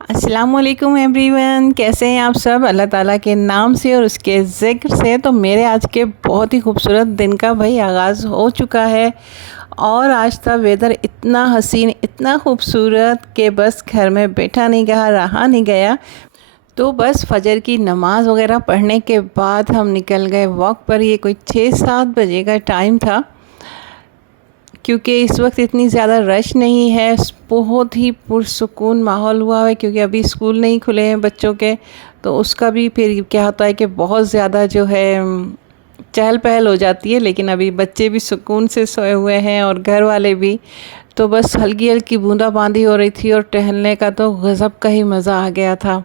अस्सलामुअलैकुम एवरीवन, कैसे हैं आप सब। अल्लाह ताला के नाम से और उसके ज़िक्र से तो मेरे आज के बहुत ही खूबसूरत दिन का भाई आगाज़ हो चुका है। और आज का वेदर इतना हसीन, इतना खूबसूरत कि बस घर में बैठा नहीं गया, रहा नहीं गया। तो बस फजर की नमाज़ वगैरह पढ़ने के बाद हम निकल गए वॉक पर। ये कोई 6-7 बजे का टाइम था, क्योंकि इस वक्त इतनी ज़्यादा रश नहीं है, बहुत ही पुरसुकून माहौल हुआ है। क्योंकि अभी स्कूल नहीं खुले हैं बच्चों के, तो उसका भी फिर क्या होता है कि बहुत ज़्यादा जो है चहल पहल हो जाती है। लेकिन अभी बच्चे भी सुकून से सोए हुए हैं और घर वाले भी। तो बस हल्की हल्की बूंदाबांदी हो रही थी और टहलने का तो गज़ब का ही मज़ा आ गया था।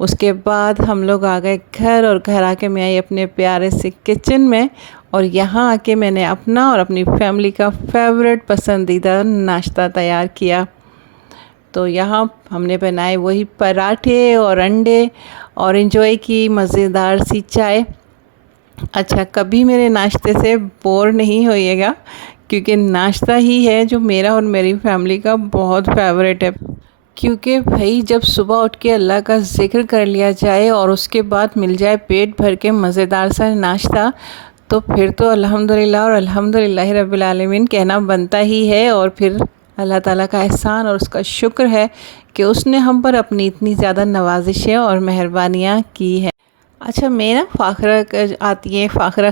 उसके बाद हम लोग आ गए घर, और घर आके मैं आई अपने प्यारे से किचन में। और यहाँ आके मैंने अपना और अपनी फैमिली का फेवरेट पसंदीदा नाश्ता तैयार किया। तो यहाँ हमने बनाए वही पराठे और अंडे, और इन्जॉय की मज़ेदार सी चाय। अच्छा, कभी मेरे नाश्ते से बोर नहीं होइएगा, क्योंकि नाश्ता ही है जो मेरा और मेरी फैमिली का बहुत फेवरेट है। क्योंकि भाई जब सुबह उठ के अल्लाह का ज़िक्र कर लिया जाए और उसके बाद मिल जाए पेट भर के मज़ेदार सा नाश्ता, तो फिर तो अल्हम्दुलिल्लाह और अल्हम्दुलिल्लाह रब्बिल आलमीन कहना बनता ही है। और फिर अल्लाह ताला का एहसान और उसका शुक्र है कि उसने हम पर अपनी इतनी ज़्यादा नवाजिशें और मेहरबानियाँ की हैं। अच्छा, मैं ना फ़ाखरा आती है, फ़ाखरा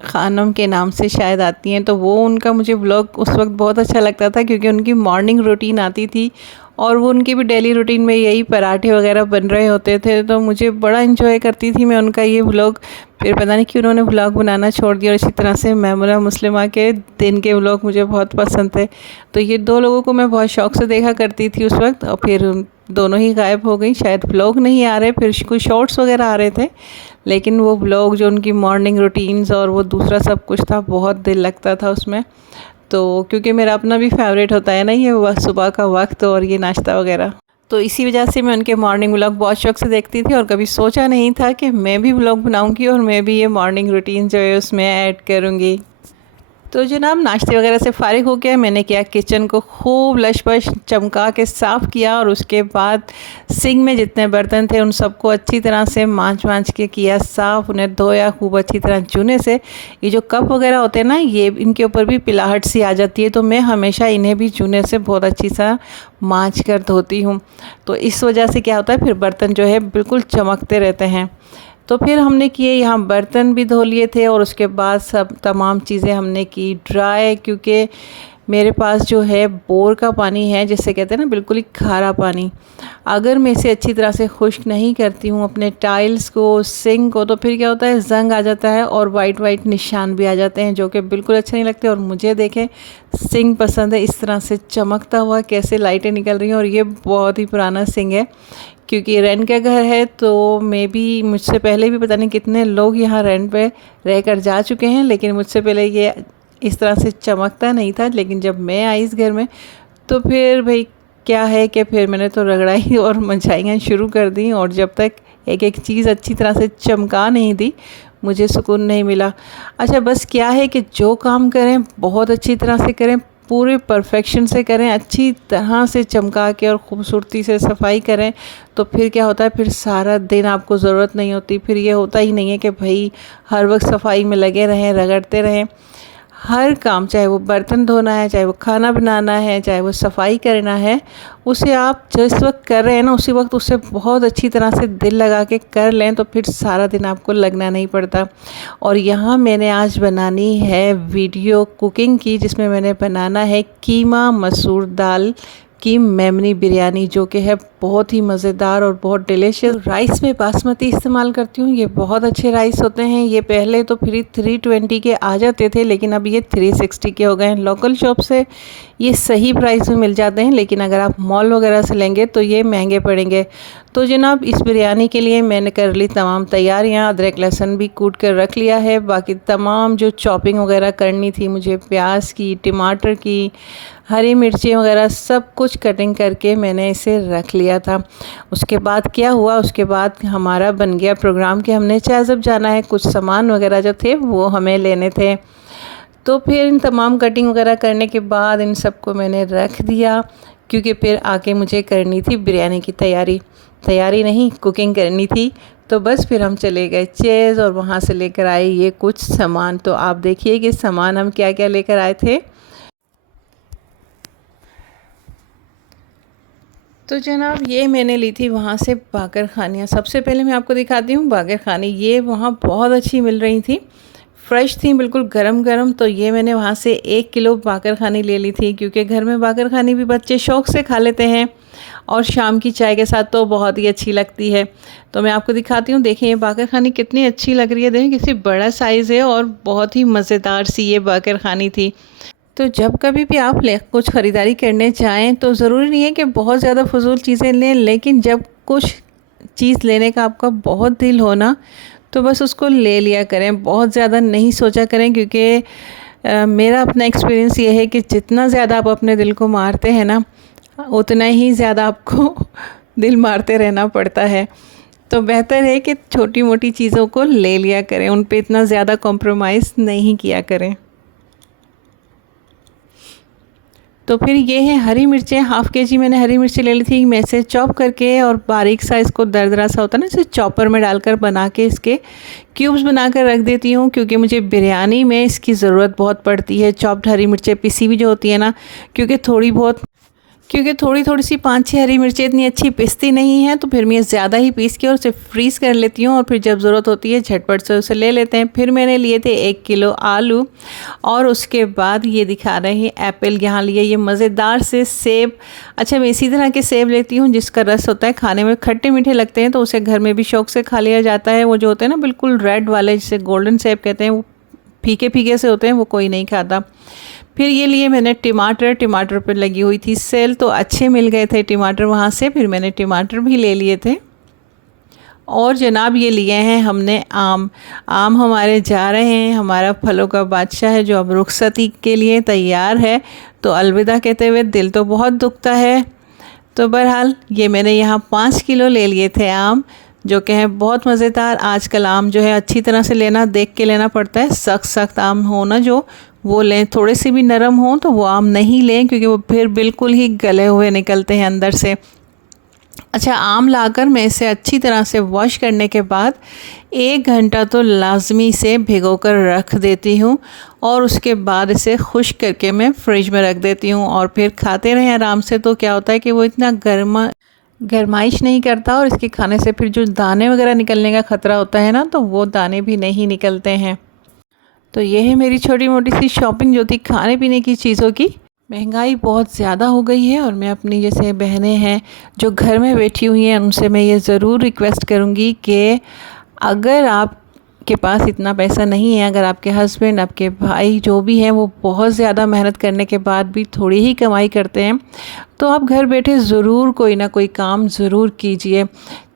ख़ानम के नाम से शायद आती हैं, तो वो उनका मुझे व्लॉग उस वक्त बहुत अच्छा लगता था, क्योंकि उनकी मॉर्निंग रूटीन आती थी और वो उनकी भी डेली रूटीन में यही पराठे वगैरह बन रहे होते थे। तो मुझे बड़ा इन्जॉय करती थी मैं उनका ये व्लॉग। फिर पता नहीं क्यों उन्होंने व्लॉग बनाना छोड़ दिया, और इसी तरह से मैमुना मुस्लिमा के दिन के व्लॉग मुझे बहुत पसंद थे। तो ये दो लोगों को मैं बहुत शौक़ से देखा करती थी उस वक्त, और फिर दोनों ही गायब हो गई। शायद व्लॉग नहीं आ रहे, फिर कुछ शॉर्ट्स वगैरह आ रहे थे, लेकिन वो व्लॉग जो उनकी मॉर्निंग रूटीन्स और वो दूसरा सब कुछ था, बहुत दिल लगता था उसमें। तो क्योंकि मेरा अपना भी फेवरेट होता है ना ये सुबह का वक्त और ये नाश्ता वगैरह, तो इसी वजह से मैं उनके मॉर्निंग व्लॉग बहुत शौक से देखती थी। और कभी सोचा नहीं था कि मैं भी व्लॉग बनाऊंगी और मैं भी ये मॉर्निंग रूटीन जो है उसमें ऐड करूंगी। तो जनाब, नाश्ते वगैरह से फ़ारिग हो गया, मैंने क्या किचन को खूब लश-पश चमका के साफ़ किया, और उसके बाद सिंक में जितने बर्तन थे उन सबको अच्छी तरह से मांज के किया साफ़, उन्हें धोया खूब अच्छी तरह चूने से। ये जो कप वगैरह होते हैं ना, ये इनके ऊपर भी पिलाहट सी आ जाती है, तो मैं हमेशा इन्हें भी चूने से बहुत अच्छी सा मांज कर धोती हूँ। तो इस वजह से क्या होता है, फिर बर्तन जो है बिल्कुल चमकते रहते हैं। तो फिर हमने किए, यहाँ बर्तन भी धो लिए थे, और उसके बाद सब तमाम चीज़ें हमने की ड्राई, क्योंकि मेरे पास जो है बोर का पानी है, जिसे कहते हैं ना बिल्कुल ही खारा पानी। अगर मैं इसे अच्छी तरह से खुश्क नहीं करती हूँ अपने टाइल्स को, सिंक को, तो फिर क्या होता है, जंग आ जाता है और वाइट वाइट निशान भी आ जाते हैं, जो कि बिल्कुल अच्छे नहीं लगते। और मुझे देखें, सिंक पसंद है इस तरह से चमकता हुआ, कैसे लाइटें निकल रही हैं। और ये बहुत ही पुराना सिंक है, क्योंकि रेंट का घर है, तो मे बी मुझसे पहले भी पता नहीं कितने लोग यहाँ रेंट पे रह कर जा चुके हैं, लेकिन मुझसे पहले ये इस तरह से चमकता नहीं था। लेकिन जब मैं आई इस घर में, तो फिर भाई क्या है कि फिर मैंने तो रगड़ाई और मंझाइयाँ शुरू कर दी, और जब तक एक एक चीज़ अच्छी तरह से चमका नहीं दी, मुझे सुकून नहीं मिला। अच्छा, बस क्या है कि जो काम करें बहुत अच्छी तरह से करें, पूरे परफेक्शन से करें, अच्छी तरह से चमका के और ख़ूबसूरती से सफाई करें, तो फिर क्या होता है, फिर सारा दिन आपको ज़रूरत नहीं होती। फिर ये होता ही नहीं है कि भाई हर वक्त सफाई में लगे रहें, रगड़ते रहें। हर काम, चाहे वो बर्तन धोना है, चाहे वो खाना बनाना है, चाहे वो सफाई करना है, उसे आप जिस वक्त कर रहे हैं ना, उसी वक्त उसे बहुत अच्छी तरह से दिल लगा के कर लें, तो फिर सारा दिन आपको लगना नहीं पड़ता। और यहाँ मैंने आज बनानी है वीडियो कुकिंग की, जिसमें मैंने बनाना है कीमा मसूर दाल की मेमनी बिरयानी, जो कि है बहुत ही मज़ेदार और बहुत डिलीशियस। राइस में बासमती इस्तेमाल करती हूँ, ये बहुत अच्छे राइस होते हैं। ये पहले तो फिर 320 के आ जाते थे, लेकिन अब ये 360 के हो गए हैं। लोकल शॉप से ये सही प्राइस में मिल जाते हैं, लेकिन अगर आप मॉल वगैरह से लेंगे तो ये महंगे पड़ेंगे। तो जनाब, इस बिरयानी के लिए मैंने कर ली तमाम तैयारियाँ। अदरक लहसुन भी कूट कर रख लिया है, बाकी तमाम जो चॉपिंग वगैरह करनी थी मुझे, प्याज की, टमाटर की, हरी मिर्ची वगैरह सब कुछ कटिंग करके मैंने इसे रख लिया था। उसके बाद क्या हुआ, उसके बाद हमारा बन गया प्रोग्राम कि हमने चायज़ब जाना है, कुछ सामान वगैरह जो थे वो हमें लेने थे। तो फिर इन तमाम कटिंग वगैरह करने के बाद इन सबको मैंने रख दिया। क्योंकि फिर आके मुझे करनी थी बिरयानी की तैयारी नहीं, कुकिंग करनी थी। तो बस फिर हम चले गए चेज़ और वहाँ से लेकर आए ये कुछ सामान। तो आप देखिए कि सामान हम क्या क्या लेकर आए थे। तो जनाब ये मैंने ली थी वहाँ से बागर खानियाँ। सबसे पहले मैं आपको दिखाती हूँ बागर खानी। ये वहाँ बहुत अच्छी मिल रही थी, फ्रेश थी, बिल्कुल गरम गरम। तो ये मैंने वहाँ से 1 किलो बागर खानी ले ली थी, क्योंकि घर में बागर खानी भी बच्चे शौक़ से खा लेते हैं और शाम की चाय के साथ तो बहुत ही अच्छी लगती है। तो मैं आपको दिखाती हूँ, देखें ये बागर खानी कितनी अच्छी लग रही है। देखें किसी बड़ा साइज़ है और बहुत ही मज़ेदार सी ये बागर खानी थी। तो जब कभी भी आप कुछ ख़रीदारी करने जाएं तो ज़रूरी नहीं है कि बहुत ज़्यादा फ़ुज़ूल चीज़ें लें, लेकिन जब कुछ चीज़ लेने का आपका बहुत दिल हो ना, तो बस उसको ले लिया करें, बहुत ज़्यादा नहीं सोचा करें। क्योंकि मेरा अपना एक्सपीरियंस ये है कि जितना ज़्यादा आप अपने दिल को मारते हैं ना, उतना ही ज़्यादा आपको दिल मारते रहना पड़ता है। तो बेहतर है कि छोटी मोटी चीज़ों को ले लिया करें, उन पे इतना ज़्यादा कॉम्प्रोमाइज़ नहीं किया करें। तो फिर ये है हरी मिर्चें, हाफ़ केजी मैंने हरी मिर्ची ले ली थी। मैं इसे चॉप करके और बारीक सा इसको दरदरा सा होता है ना, इसे चॉपर में डालकर बना के इसके क्यूब्स बनाकर रख देती हूँ, क्योंकि मुझे बिरयानी में इसकी ज़रूरत बहुत पड़ती है। चॉप्ड हरी मिर्चें पिसी हुई जो होती है ना, क्योंकि थोड़ी थोड़ी सी 5-6 हरी मिर्चें इतनी अच्छी पिसती नहीं हैं, तो फिर मैं ज़्यादा ही पीस के और उसे फ्रीज़ कर लेती हूँ और फिर जब ज़रूरत होती है झटपट से उसे ले लेते हैं। फिर मैंने लिए थे 1 किलो आलू और उसके बाद ये दिखा रहे हैं एप्पल, यहाँ लिए ये मज़ेदार से सेब। अच्छा, मैं इसी तरह के सेब लेती हूँ जिसका रस होता है, खाने में खट्टे मीठे लगते हैं, तो उसे घर में भी शौक़ से खा लिया जाता है। वो जो होते हैं ना बिल्कुल रेड वाले, जिसे गोल्डन सेब कहते हैं, वो फीके फीके से होते हैं, वो कोई नहीं खाता। फिर ये लिए मैंने टमाटर पर लगी हुई थी सेल, तो अच्छे मिल गए थे टमाटर वहाँ से, फिर मैंने टमाटर भी ले लिए थे। और जनाब ये लिए हैं हमने आम हमारे जा रहे हैं, हमारा फलों का बादशाह है जो अब रुखसती के लिए तैयार है। तो अलविदा कहते हुए दिल तो बहुत दुखता है। तो बहरहाल ये मैंने यहाँ 5 किलो ले लिए थे आम, जो कि हैं बहुत मज़ेदार। आजकल आम जो है अच्छी तरह से लेना, देख के लेना पड़ता है। सख्त आम हो ना जो, वो लें। थोड़े से भी नरम हो तो वो आम नहीं लें, क्योंकि वो फिर बिल्कुल ही गले हुए निकलते हैं अंदर से। अच्छा, आम लाकर मैं इसे अच्छी तरह से वॉश करने के बाद 1 घंटा तो लाजमी से भिगोकर रख देती हूँ और उसके बाद इसे खुश्क करके मैं फ्रिज में रख देती हूँ और फिर खाते रहें आराम से। तो क्या होता है कि वो इतना गरमाइश नहीं करता और इसके खाने से फिर जो दाने वगैरह निकलने का ख़तरा होता है ना, तो वो दाने भी नहीं निकलते हैं। तो ये है मेरी छोटी मोटी सी शॉपिंग जो थी खाने पीने की चीज़ों की। महंगाई बहुत ज़्यादा हो गई है और मैं अपनी जैसे बहनें हैं जो घर में बैठी हुई हैं, उनसे मैं ये ज़रूर रिक्वेस्ट करूँगी कि अगर आपके पास इतना पैसा नहीं है, अगर आपके हस्बैंड, आपके भाई जो भी हैं वो बहुत ज़्यादा मेहनत करने के बाद भी थोड़ी ही कमाई करते हैं, तो आप घर बैठे ज़रूर कोई ना कोई काम ज़रूर कीजिए,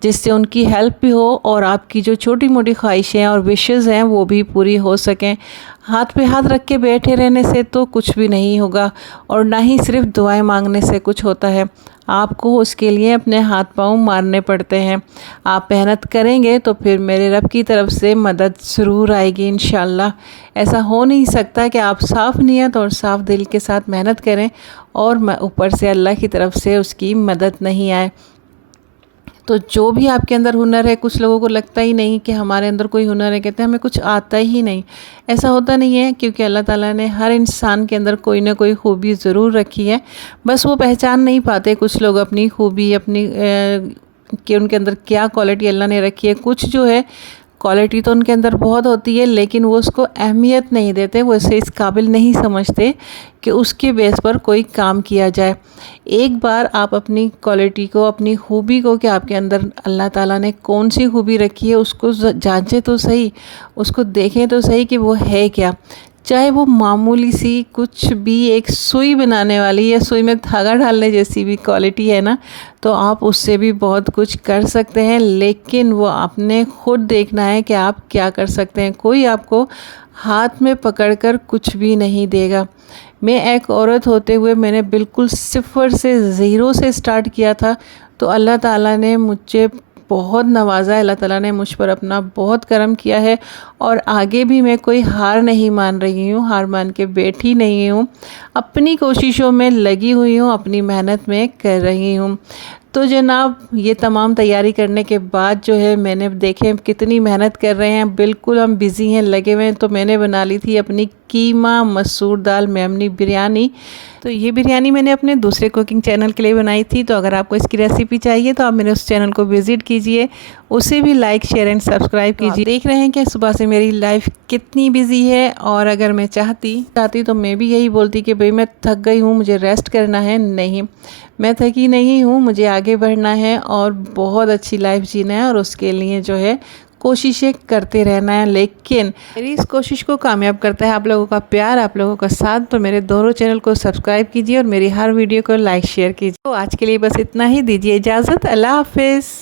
जिससे उनकी हेल्प भी हो और आपकी जो छोटी मोटी ख्वाहिशें और विशेज़ हैं वो भी पूरी हो सकें। हाथ पे हाथ रख के बैठे रहने से तो कुछ भी नहीं होगा और ना ही सिर्फ दुआएं मांगने से कुछ होता है। आपको उसके लिए अपने हाथ पांव मारने पड़ते हैं। आप मेहनत करेंगे तो फिर मेरे रब की तरफ से मदद ज़रूर आएगी इंशाल्लाह। ऐसा हो नहीं सकता कि आप साफ़ नीयत और साफ़ दिल के साथ मेहनत करें और ऊपर से अल्लाह की तरफ से उसकी मदद नहीं आए। तो जो भी आपके अंदर हुनर है, कुछ लोगों को लगता ही नहीं कि हमारे अंदर कोई हुनर है, कहते हैं हमें कुछ आता ही नहीं। ऐसा होता नहीं है, क्योंकि अल्लाह ताला ने हर इंसान के अंदर कोई ना कोई खूबी ज़रूर रखी है। बस वो पहचान नहीं पाते कुछ लोग अपनी खूबी, अपनी कि उनके अंदर क्या क्वालिटी अल्लाह ने रखी है। कुछ जो है क्वालिटी तो उनके अंदर बहुत होती है, लेकिन वो उसको अहमियत नहीं देते, वो इसे इस काबिल नहीं समझते कि उसके बेस पर कोई काम किया जाए। एक बार आप अपनी क्वालिटी को, अपनी खूबी को, कि आपके अंदर अल्लाह ताला ने कौन सी खूबी रखी है, उसको जांचें तो सही, उसको देखें तो सही कि वो है क्या। चाहे वो मामूली सी कुछ भी एक सुई बनाने वाली या सुई में धागा डालने जैसी भी क्वालिटी है ना, तो आप उससे भी बहुत कुछ कर सकते हैं। लेकिन वो आपने खुद देखना है कि आप क्या कर सकते हैं। कोई आपको हाथ में पकड़कर कुछ भी नहीं देगा। मैं एक औरत होते हुए मैंने बिल्कुल 0 से 0 से स्टार्ट किया था, तो अल्लाह ताला ने मुझे बहुत नवाजा है, अल्लाह ताला ने मुझ पर अपना बहुत करम किया है। और आगे भी मैं कोई हार नहीं मान रही हूँ, हार मान के बैठी नहीं हूँ, अपनी कोशिशों में लगी हुई हूँ, अपनी मेहनत में कर रही हूँ। तो जनाब ये तमाम तैयारी करने के बाद जो है मैंने देखे कितनी मेहनत कर रहे हैं, बिल्कुल हम बिज़ी हैं, लगे हुए हैं। तो मैंने बना ली थी अपनी कीमा मसूर दाल मेमनी बिरयानी। तो ये बिरयानी मैंने अपने दूसरे कुकिंग चैनल के लिए बनाई थी। तो अगर आपको इसकी रेसिपी चाहिए तो आप मेरे उस चैनल को विज़िट कीजिए, उसे भी लाइक शेयर एंड सब्सक्राइब कीजिए। देख रहे हैं कि सुबह से मेरी लाइफ कितनी बिजी है, और अगर मैं चाहती तो मैं भी यही बोलती कि भाई मैं थक गई हूँ, मुझे रेस्ट करना है। नहीं, मैं थकी नहीं हूँ, मुझे आगे बढ़ना है और बहुत अच्छी लाइफ जीना है, और उसके लिए जो है कोशिशें करते रहना है। लेकिन मेरी इस कोशिश को कामयाब करता है आप लोगों का प्यार, आप लोगों का साथ। तो मेरे दोनों चैनल को सब्सक्राइब कीजिए और मेरी हर वीडियो को लाइक शेयर कीजिए। तो आज के लिए बस इतना ही, दीजिए इजाज़त, अल्लाह हाफिज़।